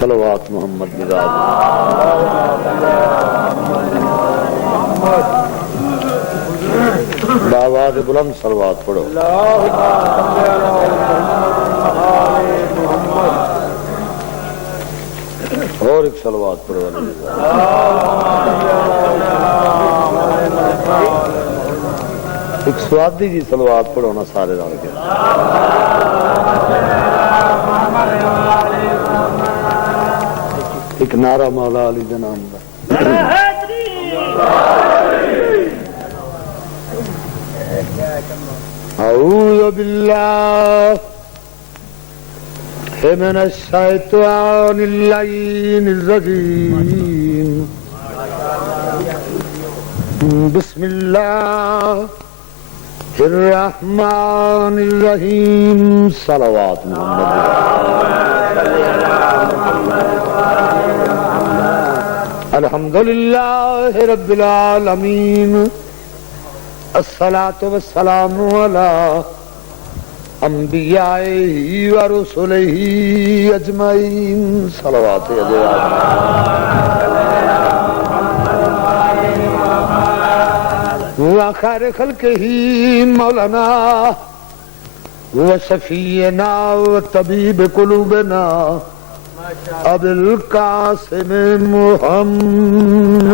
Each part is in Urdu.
صلوات محمد بلال باواز بلند صلوات پڑھو اور ایک صلوات پڑھو ایک سوادی جی صلوات پڑھو نا سارے رل کے ایک نعرہ مولا علی دے نام دا اعوذ باللہ من الشیطان اللعین الرجیم بسم اللہ الرحمن الرحیم صلوات محمد الحمدللہ رب العالمین الصلاة والسلام علی انبیائہ و رسلہ اجمعین صلوات و خیر خلقہ مولانا و شفیعنا و طبیب قلوبنا ابو القاسم محمد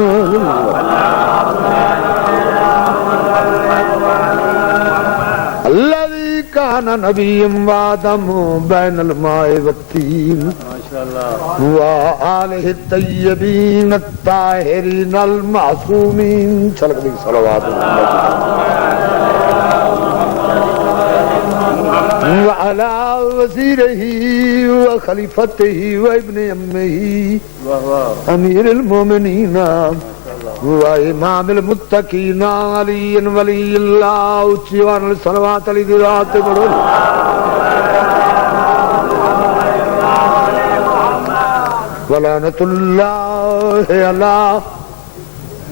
الذي كان نبيا وآدم بين الماء والطين وآله الطيبين الطاهرين المعصومين صلوات وعلى وزيره وخليفته وابن أمه أمير المؤمنين وإمام المتقين علي ولي الله وعن الصلوات لذرات برون ولعنة الله على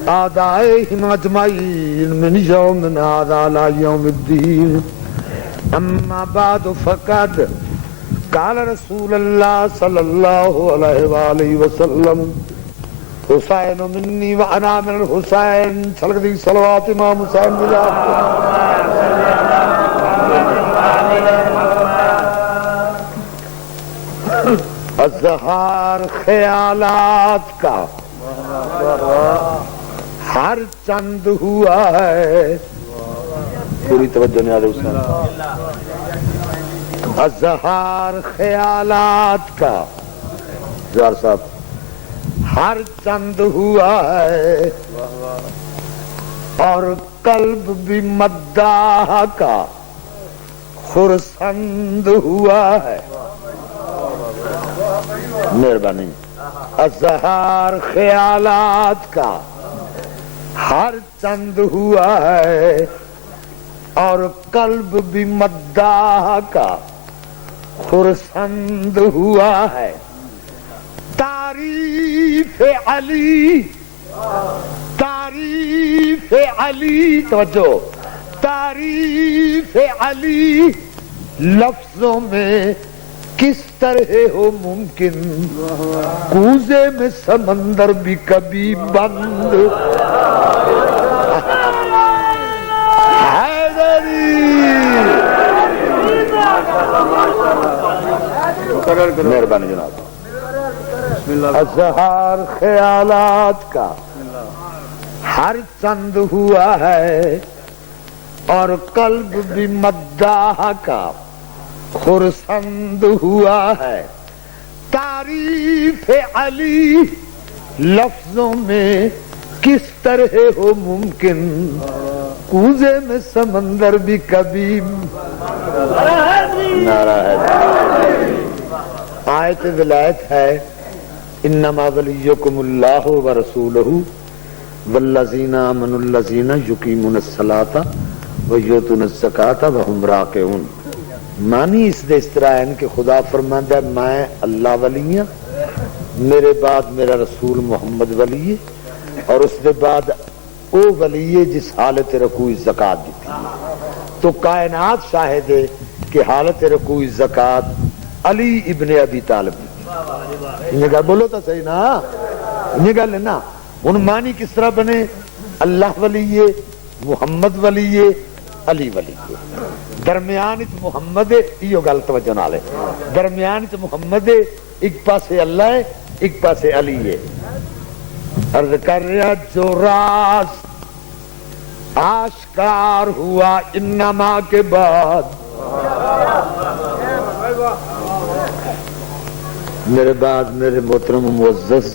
أعدائهم أجمعين من يوم هذا إلى يوم الدين أما بعد فقد قال رسول الله صلى الله عليه وآله وسلم حسین منی وانا من الحسین چھلک دی صلوات امام حسین بلا اظہار خیالات کا ہر چند ہوا ہے پوری توجہ نہیں آدھے حسین اظہار خیالات کا جوار صاحب ہر چند ہوا ہے اور قلب بھی مداح کا خرسند ہوا ہے مہربانی اظہار خیالات کا ہر چند ہوا ہے اور قلب بھی مداح کا خرسند ہوا ہے تعریف علی توجہ تعریف علی لفظوں میں کس طرح ہو ممکن کوزے میں سمندر بھی کبھی بند مہربانی جناب اظہار خیالات کا ہر چند ہوا ہے اور قلب بھی مداح کا خرسند ہوا ہے تعریف علی لفظوں میں کس طرح ہو ممکن کوزے میں سمندر بھی کبھی نعرہ ہے آیت ولایت ہے انما ولیکم اللہ ورسولہ والذین آمنوا الذین یقیمون الصلاۃ ویؤتون الزکاۃ وہم راکعون معنی اس دے اس طرح ہے کہ خدا فرماندا ہے میں اللہ ولی ہوں میرے بعد میرا رسول محمد ولی ہے اور اس دے بعد او ولی ہے جس حالت رکوع زکات دیتی تو کائنات شاہد ہے کہ حالت رکوع زکات علی ابن ابی طالب یہ گل بولو تو صحیح نا، یہ گل ہے نا. ہن معنی کس طرح بنے؟ اللہ ولی ہے، محمد ولی ہے، علی ولی ہے. درمیان وچ محمد ہے، ایو گل توجہ نال ہے. درمیان وچ محمد ہے، ایک پاسے اللہ ہے، ایک پاسے علی ہے. عرض کر رہا جو راز آشکار ہوا انما کے بعد، میرے بعد میرے محترم معزز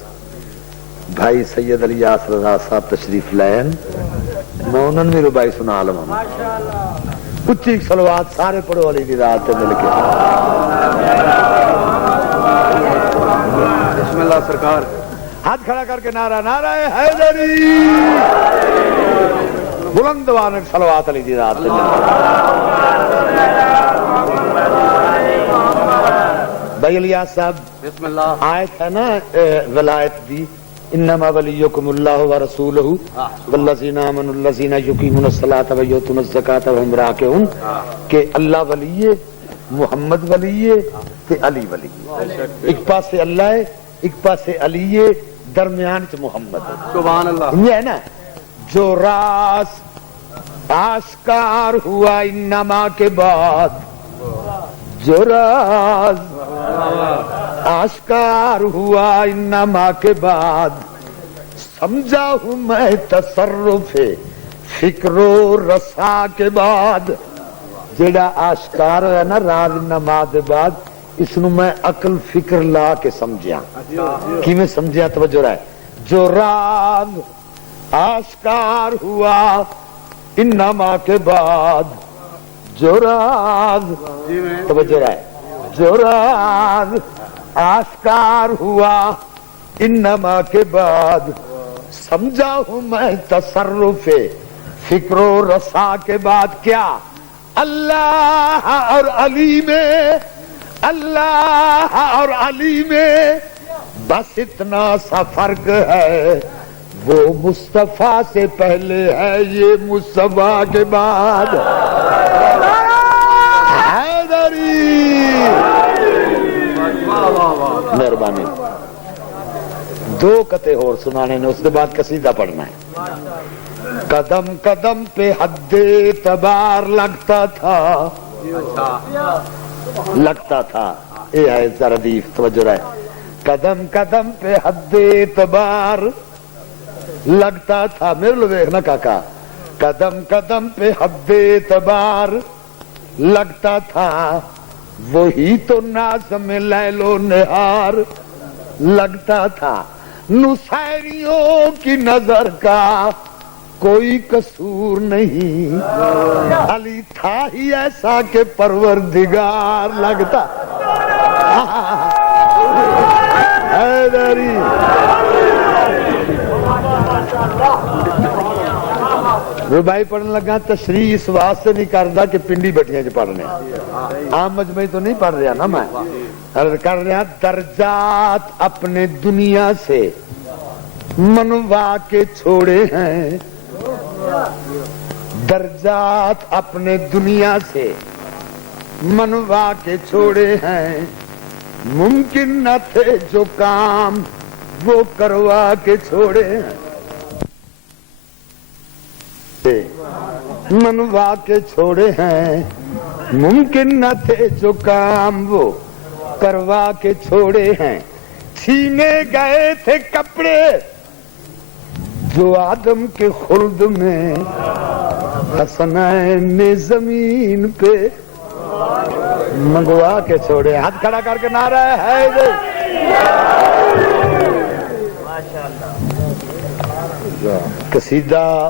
بھائی سید علی یاسر رضا صاحب تشریف لائن، میں انہوں نے بھی ربائی سنا لوں. اچھی صلوات سارے پڑھو علی دی رات تے مل کے. بسم اللہ سرکار. ہاتھ کھڑا کر کے نعرہ نعرہ حیدری، بلند وان صلوات علی دی رات تے مل کے. بھائی الیاس صاحب بسم اللہ آیت ہے نا ولایت دی، انما ولیکم اللہ ورسولہ والذین آمنوا الذین یقیمون الصلاۃ ویؤتون الزکاۃ وهم راکعون، کہ اللہ ولی ہے، محمد ولی ہے تے علی ولی ہے. ایک پاسے اللہ ہے، ایک پاسے علی ہے، درمیان چ محمد ہے. سبحان اللہ. یہ ہے نا جو راز آشکار ہوا انما کے بعد، جو راز آشکار ہوا انما کے بعد، سمجھا ہوں میں تصرف فکر و رسا کے بعد. جیڑا آشکار ہے نا راز انما دے بعد، اس نو میں عقل فکر لا کے سمجھیا. کیویں سمجھیا؟ توجہ رہے. جو راز آشکار ہوا انما کے بعد، جو راز توجہ رہے، جو راز آشکار ہوا انما کے بعد، سمجھا ہوں میں تصرف فکر و رسا کے بعد. کیا اللہ اور علی میں، اللہ اور علی میں بس اتنا سا فرق ہے، وہ مصطفیٰ سے پہلے ہے، یہ مصطفیٰ کے بعد. مہربانی. دو قطعے اور سنانے نے، اس کے بعد قصیدہ پڑھنا ہے. قدم قدم پہ حد اعتبار لگتا تھا، لگتا تھا. یہ ہے ردیف. توجہ رہے. قدم قدم پہ حد اعتبار لگتا تھا. میرے لو دیکھنا کاکا. قدم قدم پہ حد اعتبار لگتا تھا، وہی تو نازم لیل و نہار لگتا تھا. نصیریوں کی نظر کا کوئی قصور نہیں، علی تھا ہی ایسا کہ پروردگار لگتا. حیدری ربائی پڑھنے لگا. تشریح اس واسطے نہیں کرتا کہ پنڈی بٹیاں چ پڑھنے، عام مجمعی تو نہیں پڑھ رہا نا. میں عرض کر رہا درجات اپنے دنیا سے منوا کے چھوڑے ہیں، درجات اپنے دنیا سے منوا کے چھوڑے ہیں. ممکن نہ تھے جو کام وہ کروا کے چھوڑے ہیں، منوا کے چھوڑے ہیں. ممکن نہ تھے جو کام وہ کروا کے چھوڑے ہیں. چھینے گئے تھے کپڑے جو آدم کے خلد میں، حسنین نے زمین پہ منگوا کے چھوڑے. ہاتھ کھڑا کر کے نعرہ ہے. قصیدہ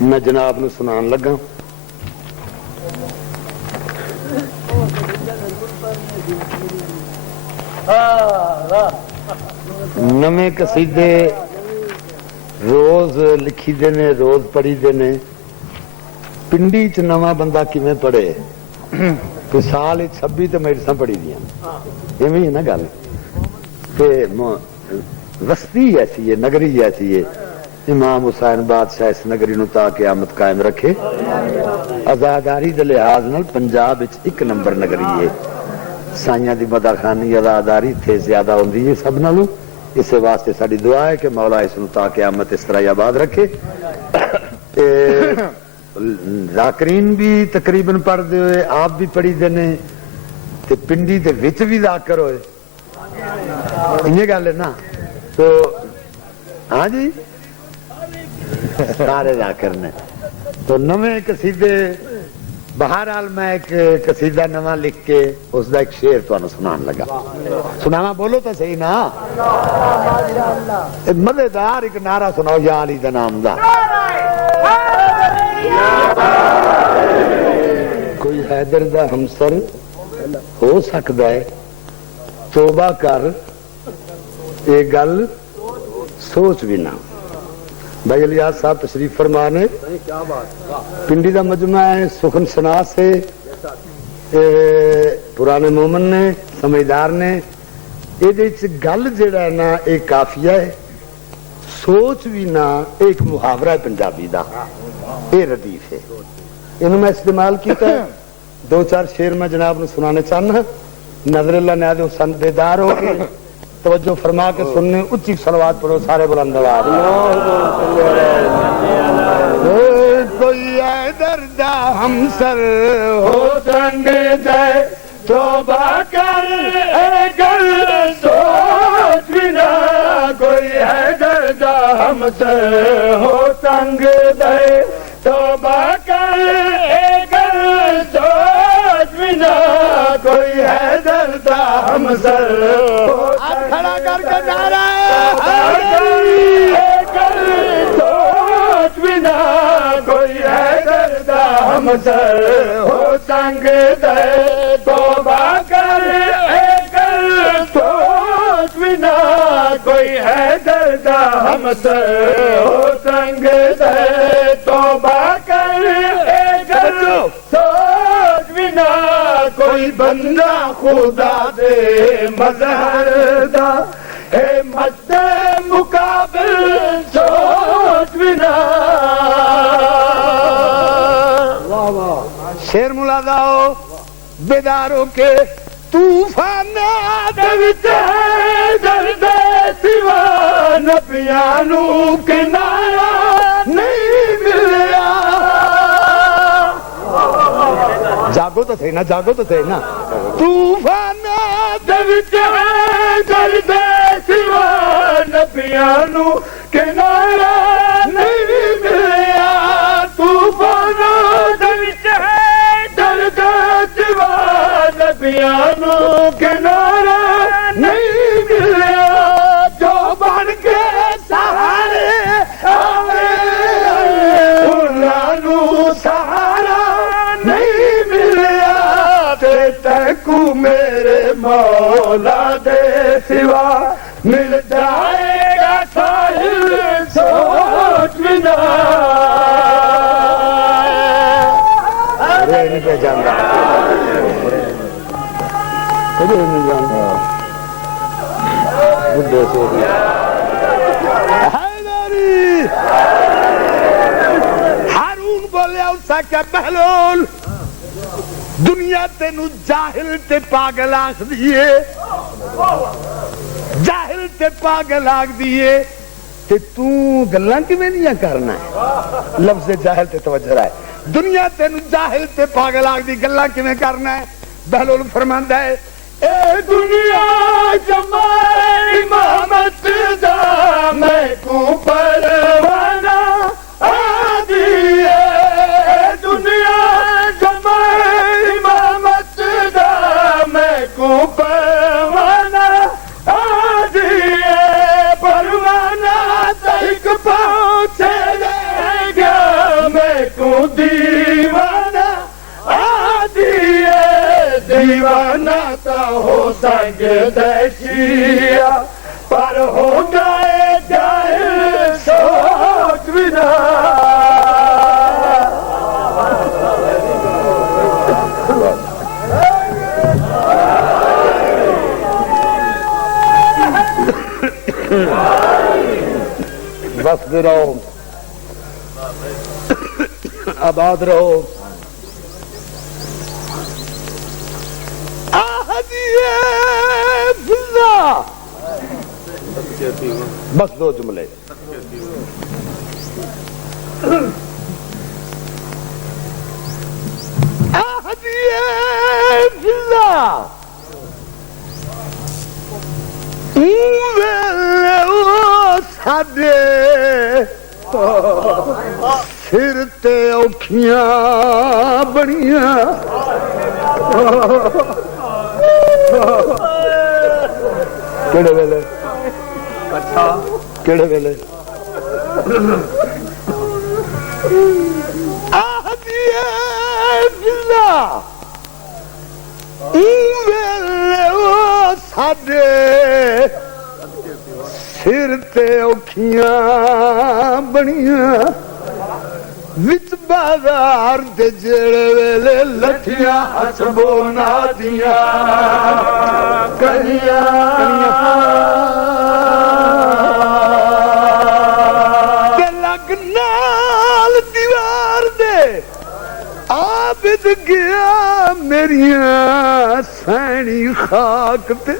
میں جناب نو سنان لگا. نمے قصیدے روز لکھی دے نے، روز پڑھی دے نے. پنڈی چ نواں بندہ کیویں پڑھے؟ سال 26 تو میڈساں پڑھی دیا. ایویں ہے نا گل. وسطی ایسی ہے، نگری ایسی ہے. امام حسین بادشاہ اس نگری نو تا قیامت قائم رکھے. آزاداری دے لحاظ نال پنجاب وچ 1 نمبر نگری ہے. سائیاں دی مداخانی عزاداری تھے زیادہ ہوندی ہے سب نالوں. اس واسطے ساری دعا ہے کہ مولا اس تا قیامت اس طرح آباد رکھے. ذاکرین بھی تقریباً پڑھ دے ہوئے آپ بھی پڑھی دینے تے پنڈی دے وچ بھی ذاکر ہوئے یہ گل ہے نا. تو ہاں جی سارے ذاکر نے. تو نویں قصیدے بہرحال میں ایک قصیدہ نواں لکھ کے اس دا ایک شعر تمہیں سنان لگا. سنانا بولو تو صحیح نا. مزیدار ایک نعرہ سناؤ یا علی دا نام دا. کوئی حیدر دا ہمسر ہو سکتا ہے توبہ کر یہ گل سوچ بھی نہ. بھائی الیاس صاحب تشریف فرما نے پنڈی دا مجمع ہے سخن شناس ہے پرانے مومن نے سمجھدار نے. یہ گل جڑا ہے نا یہ کافیہ ہے سوچ بھی نہ ایک محاورہ ہے پنجابی دا یہ ردیف ہے. انہوں میں استعمال کیتا ہے. دو چار شعر میں جناب نے سنانے چاہنا. نظر اللہ نیاز حسن بیدار ہو کے توجہ فرما کے سننے اچھی صلوات پڑھو سارے بلند آواز. کوئی حیدر دا ہمسر ہو تنگ جائے توبہ کر اے گل سوچ بنا. کوئی حیدر دا ہمسر ہو تنگ جائے توبہ کر اے گل سوچ بنا. کوئی حیدر دا ہمسر کھڑا کر کے نعرہ سوچ بنا. کوئی حیدر دا ہمسر ہو تنگ دے توبہ کر اے گل سوچ بنا. کوئی حیدر دا ہمسر ہو تنگ دے توبہ کر اے گل سوچ بنا. کوئی بندہ خدا دے مظہر دا اے مد مقابل سوچ بنا. شیر ملادا ہو بیداروں کے طوفان درد سوا نبیانو کنارہ نہیں ملیا. جاگو تو تھے نا جاگو تو تھے نا. طوفان درد سوا نبیانو کنارہ نہیں ملیا. طوفان درد سوا نبیانو کنارہ نہیں ملیا. جو بن کے سہارے آوے انہوں سہارا نہیں ملیا. تیکو میرے مولا دے سوا مل جائے گا ساحل سوچ بنا. نہیں پہ جانا نہیں جانا بڈھے سو ہارون بولیا اس کا بہلول دنیا تینو جاہل تے پاگل آخ دیئے. جاہل تے پاگل آخ دیئے تے تو گلاں کیویں نہیں کرنا ہے. لفظ جاہل تے توجہ رہا ہے. دنیا تینو جاہل تے پاگل آخ دی گلاں کیویں کرنا ہے. بہلول فرماندا ہے اے دنیا جمع امامت دا میں کو پروانہ آدھی ہے. دنیا جمع امامت دا میں کو پروانہ آدھی ہے. پروانہ تک پہنچے لے گیا میں کو دیوانہ آدھی ہے. دیوانہ تا ہو سکتا ہے شیعہ پر ہو گئے جاہل سوچ بنا. بس رہو آباد رہو. فضا بس 2 جملے فضا ساڈے سر تے اوکھیاں بڑیاں کیڑے ویلے کیڑے ویلے ساڈے سر تے اوکھیاں بڑیاں وچ بازار دے جڑے ویلے لٹھیاں حسبو نادیاں کلیاں تے لگ نال دیوار دے عابد گیا میریاں سینی خاک تے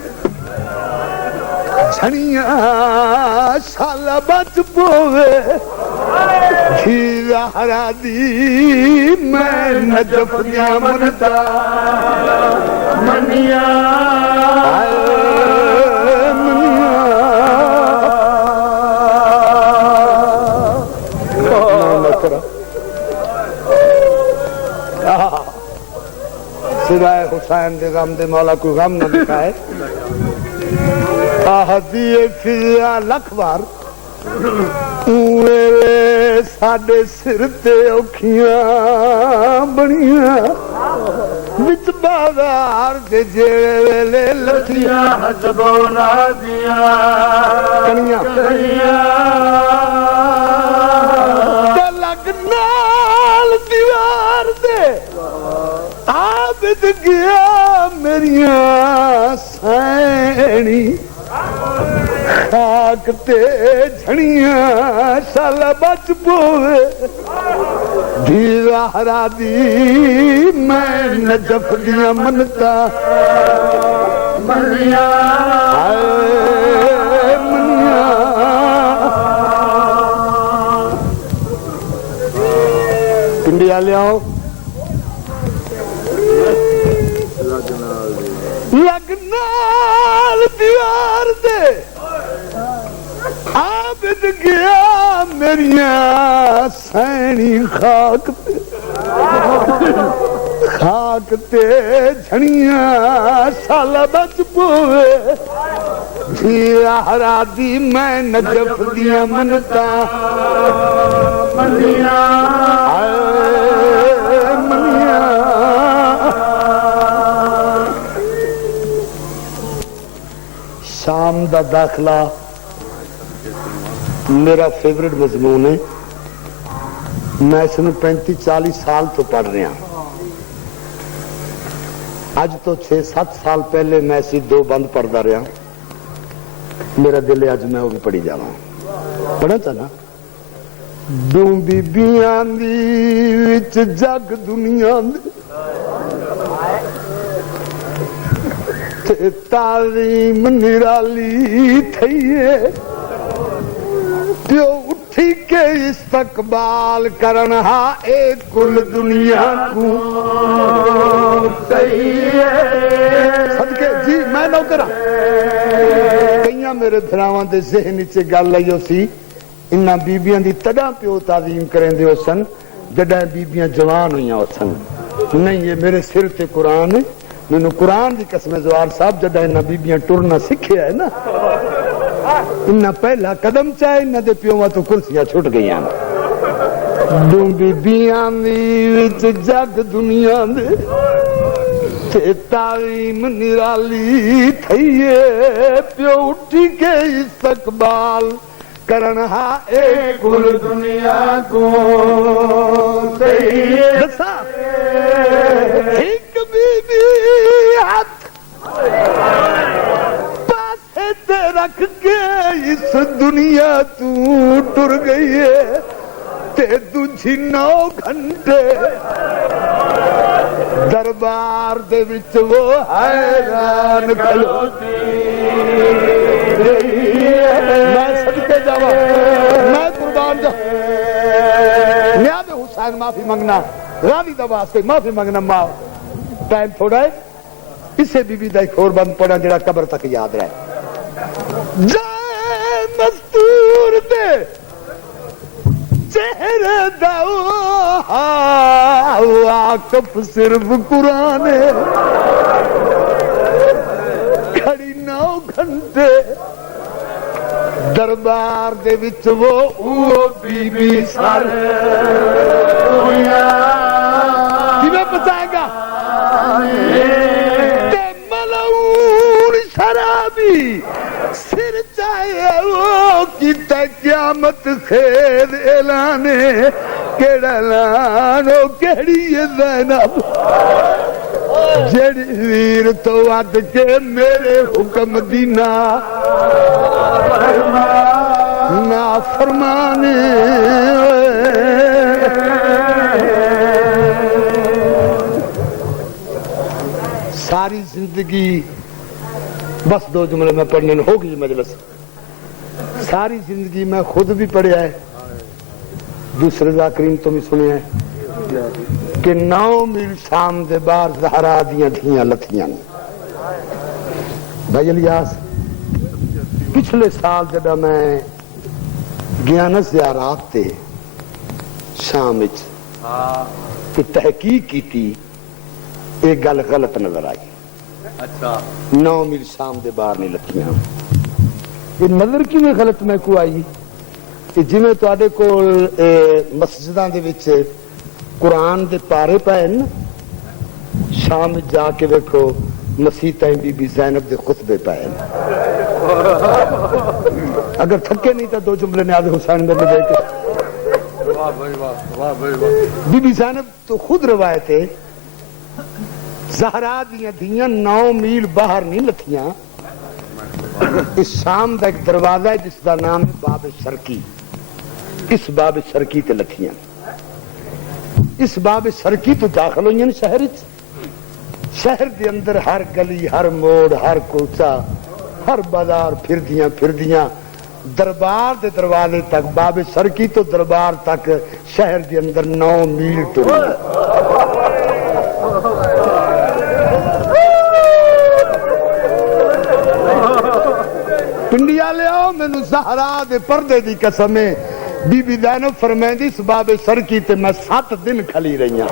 چھڑیاں سالا بچ پوے جھی زہرا دی میں نجف دیا منتا منیا سوائے حسین دے غم دے مولا کوئی غم نہ دکھائے آہدی فضا لکھ بار ساڈے سر تے اوکھیاں بڑیاں وچ بازار دے جڑے ویلے لٹھیاں حسبو نادیاں کلیاں تے لگ نال دیوار دے عابد گیا میریاں سینی خاک تے جھڑیاں سالا بچ پوے دی زہرا دی میں نجف دیا منتا منیا منیا پنڈیا لیاؤ لگ نال دیوار دے عابد گیا میریاں سینی خاک تے جھڑیاں سالا بچ پوے جھی زہرا دی میں نجف دیا منتا منیا منیا شام دا داخلہ میرا فیورٹ مضمون ہے. میں اس 35-40 سال تو پڑھ رہا. اج تو 6-7 سال پہلے میں اسی 2 بند پڑھتا رہا. میرا دل ہے اج میں وہ بھی پڑھی جاواں. پڑھا تھا نا. دو بیبیاں دی وچ جگ دنیا تے تعظیم نرالی تھئیے. پیو اٹھی کے استقبال کرنا اے کل دنیا کو صدقے جی میں نوکر ہاں. کئیاں میرے بھراواں دے ذہن وچ گل آئی سی انہاں بیبیاں دی تڑا پیو تعظیم کریں دے سن جڈاں بیبیاں جوان ہوئیاں سن. نہیں یہ میرے سر تے قرآن ہے. مینوں قرآن دی قسم زوار صاحب جڈاں انہاں بیبیاں ٹرنا سکھیا ہے نا انہاں پہلا قدم چاہے انہاں دے پیواں تو کرسیاں چھٹ گئیاں. دو بیبیاں دی وچ جگ دنیا دے تے تعظیم نرالی تھئیے. پیو اٹھی کے استقبال کرنا اے کل دنیا کو تھئیے. ایک بی بی ہاتھ پاسے تے رکھ کے اس دنیا تو ٹر گئی ہے تے تجھی 9 گھنٹے دربار دے وچ وہ حیران کھلوتی میں صدقے جاواں میں قربان جاواں نیاز حسین معافی منگنا غازی دا واسطے معافی منگنا ماں ٹائم تھوڑا ہے اسے بی بی دا ایک اور بند پڑھا جڑا قبر تک یاد رہے جائے مستور دے چہرے دا واقف صرف قرآن کھڑی 9 گھنٹے دربار دے وچ وہ بی بی سارے کیویں بچائے گا تے ملعون شرابی سر چاہے وہ کیتا قیامت خیر اعلان کیڑا اعلان او کیڑی زینب جڑی ویر تو ود کے میرے حکم دی نا فرمانے ساری زندگی بس 2 جملے میں پڑھنے ہو گئی مجلس ساری زندگی میں خود بھی پڑھیا ہے دوسرے ذاکرین تو بھی سنے ہیں کہ 9 میل شام دے باہر زہرا دیاں دھیاں لتھیاں بھائی الیاس پچھلے سال جب میں گیا نا زیارات تے شام تے تحقیق کی تھی ایک گل غلط نظر آئی 9 میل شام دے باہر نہیں لتھیاں یہ نظر کیوں غلط میں کو آئی کہ جی میں تواڈے کول مسجداں دے وچ قرآن دے پارے پائے نا شام جا کے دیکھو مسیتیں بی بی زینب دے خطبے پائے اگر تھکے نہیں تو 2 جملے نیاز حسین میں دے کے بی بی زینب تو خود روایت ہے زہرا دیاں دھیاں 9 میل باہر نہیں لتھیاں اس شام دا ایک دروازہ ہے جس دا نام ہے باب شرقی اس باب شرقی تے لتھیاں اس باب شرقی تو داخل ہوئی ہیں شہر دے اندر ہر گلی ہر موڑ ہر کوچا ہر بازار پھردیاں دربار دے دروازے تک باب شرقی تو دربار تک شہر دے اندر 9 میل ٹری پنڈیا لے آؤ مینوں زہرا دے پردے دی قسم ہے بی بی زینب فرمائندی اس باب شرقی تے میں 7 دن کھلی رہی ہوں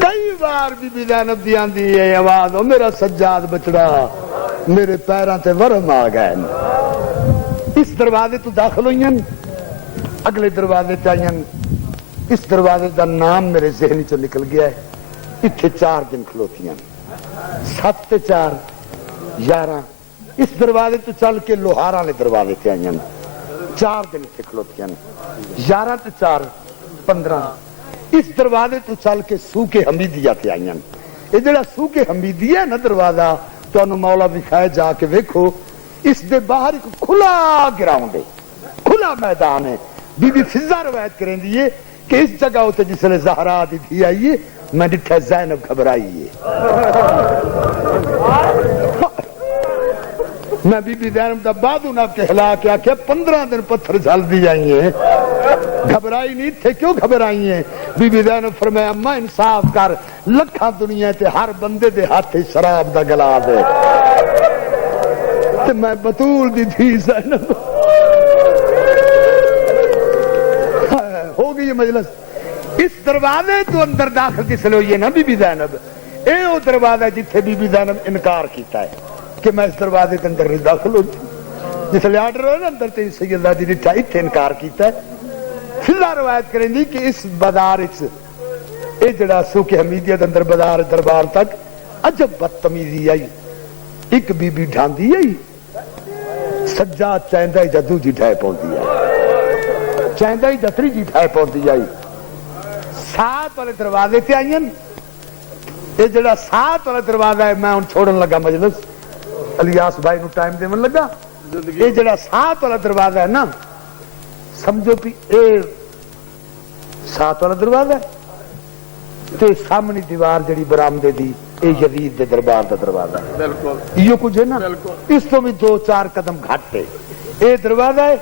کئی بار بی بی زینب دی آندی ہے آواز او میرا سجاد بچڑا میرے پیراں تے ورم آ گئے اس دروازے تو داخل ہوئی ہیں اگلے دروازے تے آئی ہیں اس دروازے دا نام میرے ذہن چوں نکل گیا ہے اتھے 4 دن کھلوتی ہیں 7 تے 4 11 اس دروازے تو چل کے لوہارا نے دروازے تے آئی ہیں 4 دن اتھے کھلوتی ہیں 11 تے 4 15 اس دروازے تو چل کے سوک حمیدیہ تے آئی ہیں یہ جڑا سوک حمیدیہ نا دروازہ تو انہوں مولا دکھائے جا کے ویکھو اس دے باہر ایک کھلا گراؤنڈ ہے کھلا میدان ہے بی بی فضا روایت کریں دیئے کہ اس جگہ ہوتے جس نے زہرا دی تھی آئیے میں ڈٹھا زینب گھبرائیے میں بی بی زینب دا بادو ناب کے ہلا کے آکھے 15 دن پتھر جھل دی آئی ہیں گھبرائی نہیں تھے کیوں گھبرائی ہیں بی بی زینب فرمایا اماں انصاف کر لکھاں دنیا تے ہر بندے دے ہاتھ شراب دا گلاس ہے تے میں بطول دی تھی زینب ہو گئی مجلس اس دروازے تو اندر داخل کس لئے ہوئی ہے نا بی بی زینب اے او دروازہ جتھے بی بی زینب انکار کیتا ہے کہ میں اس دروازے کے اندر نہیں داخل ہوتی جس لئے آرڈر ہے نا اندر تے سیدہ دی ڈٹھا اتھے انکار کیتا ہے فضا روایت کریں دی کہ اس بازار اے جڑا سوک حمیدیہ دے اندر بازار دربار تک عجب بدتمیزی آئی ایک بی بی ڈھاندی آئی سجاد چاہندہ ہی جدو جی ڈھائے پہنچ دیا چاہندہ ہی جتری جی ڈھائے پہنچ دیا 7 والے دروازے تے آئی ہیں یہ جڑا 7 والا دروازہ ہے میں ان چھوڑن لگا مجلس الیاس بھائی نو ٹائم دیون لگا یہ جڑا 7 والا دروازہ ہے نا سمجھو بھی اے سات والا دروازہ تے سامنے دیوار جڑی برآمدے دی اے یزید دے دربار دا دروازہ ہے. بالکل یہ کچھ ہے نا. اس تو بھی 2-4 قدم گھٹ ہے. اے دروازہ ہے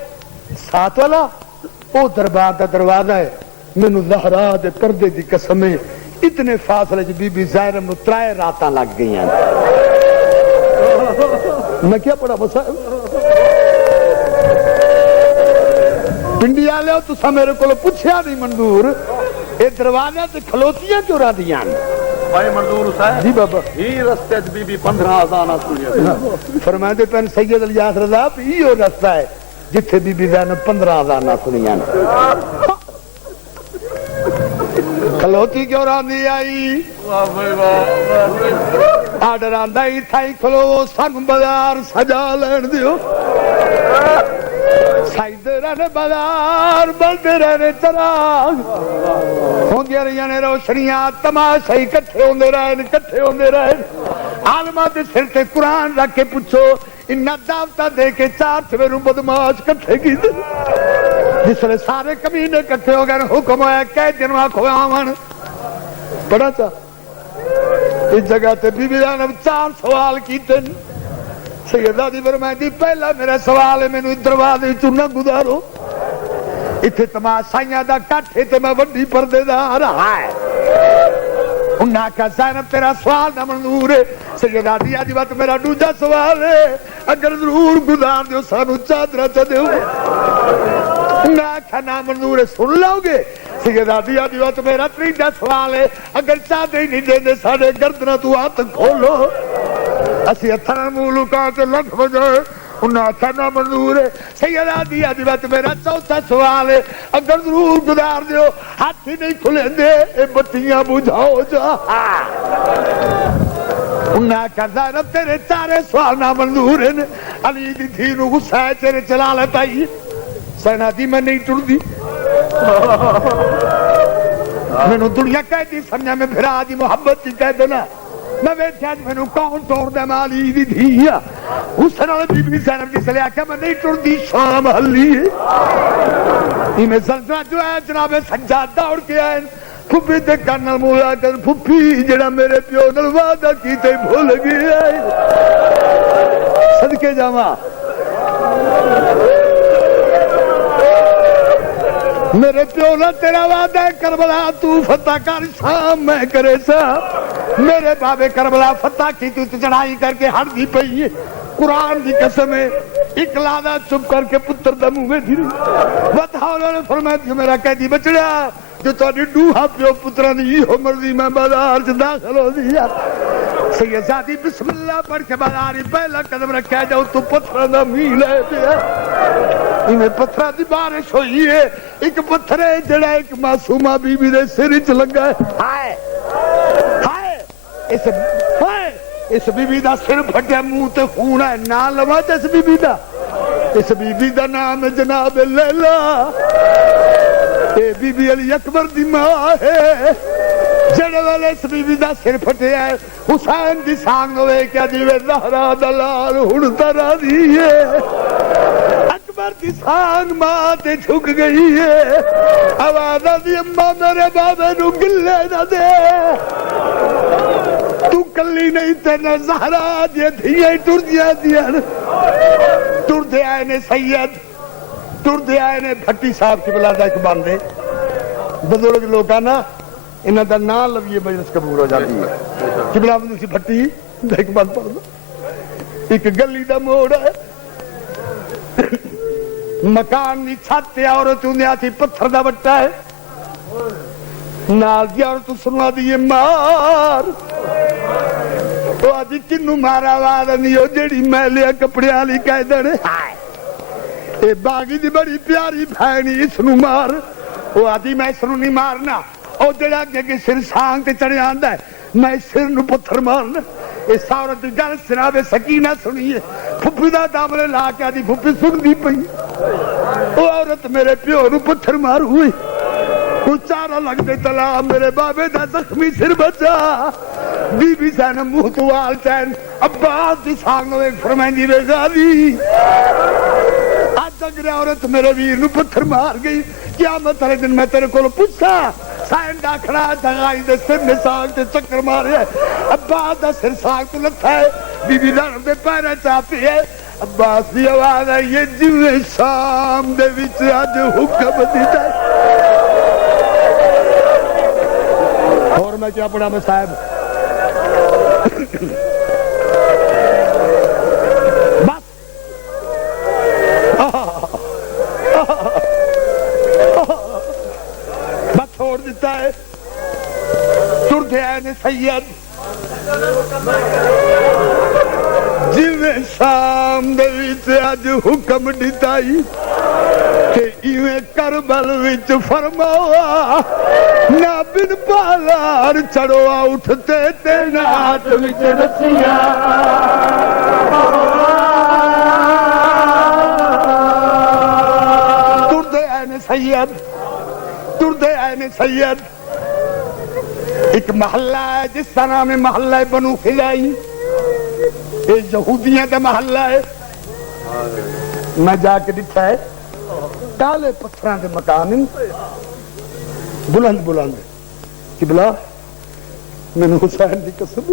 سات والا, او دربار دا دروازہ ہے. مینوں زہرا دے پردے دی قسم ہے اتنے فاصلے چ بی بی زینب نو 3 راتاں لگ گئیاں. میں کیا پڑھا بس پنڈی والے تسا میرے کو پوچھا نہیں منظور یہ دروازے سے کھلوتیاں کیوں رہ دیاں بھائی منظور حسین جی بابا ہی رستے چ بی بی 15 اذان سنیا فرماندے پن سید الیاس رضا یہ رستہ ہے جتھے بی بی زینب 15 اذان سنیاں. کھلوتی کیوں راندی آئی آڈر آندا ہی تھائی کھلو سن بازار سجا لین دیو. سائدے رہنے بازار بلدے رہنے چراغ ہوندیاں رہیاں نے روشنیاں تماشائی کٹھے ہوندے رہن. عالماں دے سر تے قرآن رکھ کے پوچھو انہاں دعوتاں دے کے 4 سویروں بدماش کٹھے کیتے. جس لئے سارے کمینے کٹھے ہو گئے حکم ہویا کہ جنواں کھواون پڑھا چا اس جگہ تے بی بی زینب 4 سوال کیتے. سیدہ دی فرمائندی پہلا میرا سوال ہے مینوں دروازے چوں نہ گزارو اتنے تماشائیاں دا کٹھے تے میں وڈی پردے دار ہے. انہاں آکھیا زینب تیرا سوال نہ منظور ہے. سیدہ دی اج وقت میرا دوجا سوال ہے اگر ضرور گزار دیو سانو چادر چ دیو. میں آکھیا نہ منظور ہے سن لو گے. سیدہ دی اج وقت میرا تیجا سوال ہے اگر چادر ہی نہیں دیندے ساڈے گردناں تو ہاتھ کھولو اسی ہتھاں منہ لکا کے لکھ بجائے. انہاں آکھیا نہ منظور ہے. سیدہ دی اج وقت میرا چوتھا سوال ہے اگر ضرور گزار دیو ہاتھ ہی نہیں کھلندے اے بتیاں بجھاؤ جا. انہاں آکھیا زینب تیرے 4 سوال نہ منظور ہیں. علی دی دھی نو غصہ ہے تیرے جلالت آئی. سینا دی میں نہیں ٹردی مینوں دنیا کہہ دی سمجھا میں بھرا دی محبت کی کہہ دینا میں ویکھیا مینوں کون توڑ دے مالی دی دھی حسن والی بی بی زینب جس لے آکھیا میں نہیں ٹردی شام ہلی ہے. میں زلزلہ جو ہے جناب سجاد دوڑ کے آئے پھپھی تے کانل مولا کر پھپھی جڑا میرے پیو نال وعدہ کیتے بھول گیا صدقے جاواں میرے پیو نہ تیرا وعدہ ہے کربلا تو فتح کر شام میں کرے سا. میرے بابے کربلا فتح کی تو چڑھائی کر کے ہڑ دی پئی ہے. قرآن دی قسم ہے اکلادا چپ کر کے پتر دا منہ میں دھری بتا انہوں نے فرمایا میرا قیدی بچڑا جو تہاڈی ڈوہا پیو پتراں دی ہو مرضی میں بازار چ داخل ہو دیا. سیدی بسم اللہ پڑھ کے بازار پہلا قدم رکھا جاؤ تو پتھراں دا میل لے پیا. انہیں پتھراں دی بارش ہوئی ہے. ایک پتھر ہے جڑا ایک معصومہ بی بی دے سر وچ لگا ہے. ہائے ہائے اس بی بی دا سر پھٹیا منہ تے خون ہے. نام لوا تے اس بی بی دا. اس بی بی دا نام ہے جناب لیلا. اے بی بی علی اکبر دی ماں ہے. جڑے والے اس بی بی دا سر پھٹیا ہے حسین دی سانگ ہوئے کیا دیوے زہرا دلال ہن ترا دی ہے. اکبر دی سانگ ماں تے جھک گئی ہے. آواز دی اماں میرے بابے نو گلے نہ دے تو کلی نہیں تینا زہرا جے دھیاں ٹردیاں دیاں ٹردے آئے نے سید ٹردے آئے نے بھٹی صاحب کی بلا دا ایک باندے بزرگ لوگاں نا انہاں دا نام لویے مجلس قبول ہو جاتی ہے. قبلہ بندی سی بھٹی ایک بند پڑھ دو. ایک گلی دا موڑ ہے مکان نہیں چھت تے عورت ہوندیا تھی پتھر دا بٹا ہے. نال دی عورت سنوا دی مار وہ آدھی کنو مارا آواز نہیں ہو جیڑی میلے کپڑے والی کہہ دینے اے باغی دی بڑی پیاری بہنی اس نو مار. وہ آدھی میں اس نو نہیں مارنا او جڑا اگے کے سر سانگ تے چڑھے آندا ہے میں سر نو پتھر مارنا. اس عورت دی گل سناوے سکینہ سنیے پھپھی دا داملے لا کے آدھی پھپھی سن دی پئی. وہ عورت میرے پیو نو پتھر مار ہوئی. چارا لگ دے تلا میرے بابے دا زخمی سر بچا. بی بی زینب منہ تو وال چین عباس دی سانگ نو ایک فرمائندی وے غازی اج دگرے عورت میرے ویر نو پتھر مار گئی قیامت والے دن میں تیرے کو پوچھا سائن ڈاکھڑا دگائی دے سر نے ساگ تے چکر مارے ابا دا سر ساگ تو لتھا ہے بی بی لڑ دے پیرے چاپی ہے عباس دی آواز ہے یہ جویں شام دے وچ اج حکم دیتا ہے اور میں کیا پڑھا میں صاحب بس چھوڑ دیتا ہے تردے آئے نے سید جویں شام دے وچ اج حکم دتائی تے ایویں کربل وچ فرمایا نہ بن پالار چڑھو اٹھتے تے نہ ہاتھ وچ رسیاں تردے آئے نے سید تردے آئے نے سید ایک محلہ ہے جس کا نام ہے محلہ بنو خلائی یہ یہودیاں کا محلہ ہے میں جا کے دیکھا ہے کالے پتھراں کے مکان بلند بلند کہ بلا میں نے حسین دی قسم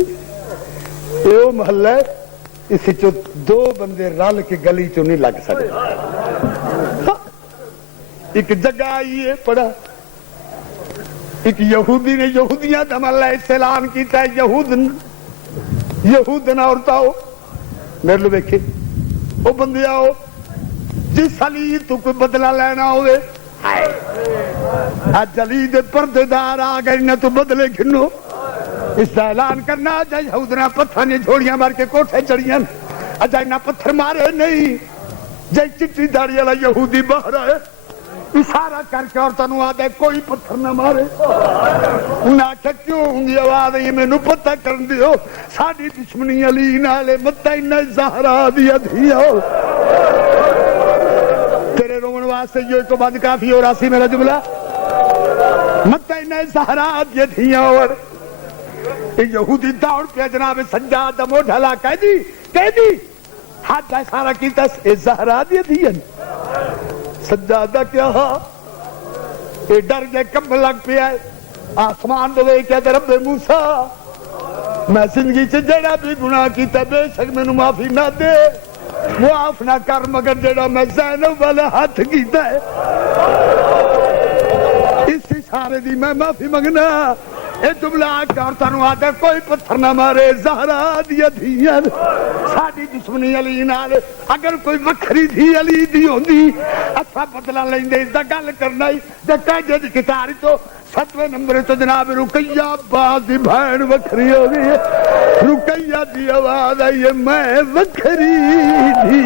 یہ محلہ ہے اس چو دو بندے رل کے گلی چو نہیں لگ سکتے ایک جگہ آئی ہے پڑا ایک یہودی نے یہودیاں کا محلہ اعلان کیتا ہے یہود نہ عورتاں ہو میرے لو دیکھے وہ بندے آؤ جس علی تو کوئی بدلہ لینا ہوئے آج علی دے پردے دار آ گئے نہ تو بدلے گھنو اس کا اعلان کرنا جائے یہود نہ پتھر نے جھوڑیاں مار کے کوٹھے چڑھیاں اجائے نہ پتھر مارے نہیں جائے چٹی داڑی والا یہودی باہر آئے اشارہ کر کے عورتوں نے آدھے کوئی پتھر نہ مارے انہیں آکھا کیوں ہوں آواز یہ میں نو پتہ کر دیو ساڑی دشمنی علی نالے متعینہ زہرا دیا دیا تیرے رومن واسطے جو تو بعد کافی ہو راسی میرا جملہ متعینہ زہرا دیا دیا اور یہودی دوڑ پہ جناب سجاد دمو ڈھلا کہہ دی ہاتھ جائے سارا کیتا اے زہرا دیا دیا سجادہ کیا ہاں اے ڈر گئے کم لگ پہ آئے آسمان دے کہتے رب موسیٰ میں زندگی سے جڑا بھی گناہ کیتا بے شک میں نو معافی نہ دے معاف نہ کر مگر جڑا میں زینب والا ہاتھ کیتا ہے اس اشارے دی میں معافی منگنا اے جملہ عورتوں نے آدھے کوئی پتھر نہ مارے زہرا دیا دھیاں ساڑی دشمنی علی نال اگر کوئی وکھری تھی علی دی ہوندی اچھا بدلہ لیندے اس دا گل کرنا ہی دیکھا جد کتاری تو 7ویں نمبر تو جناب رقیہ باز دی بھین وکھری ہو گئی ہے رقیہ دی آواز آئی ہے میں وکھری تھی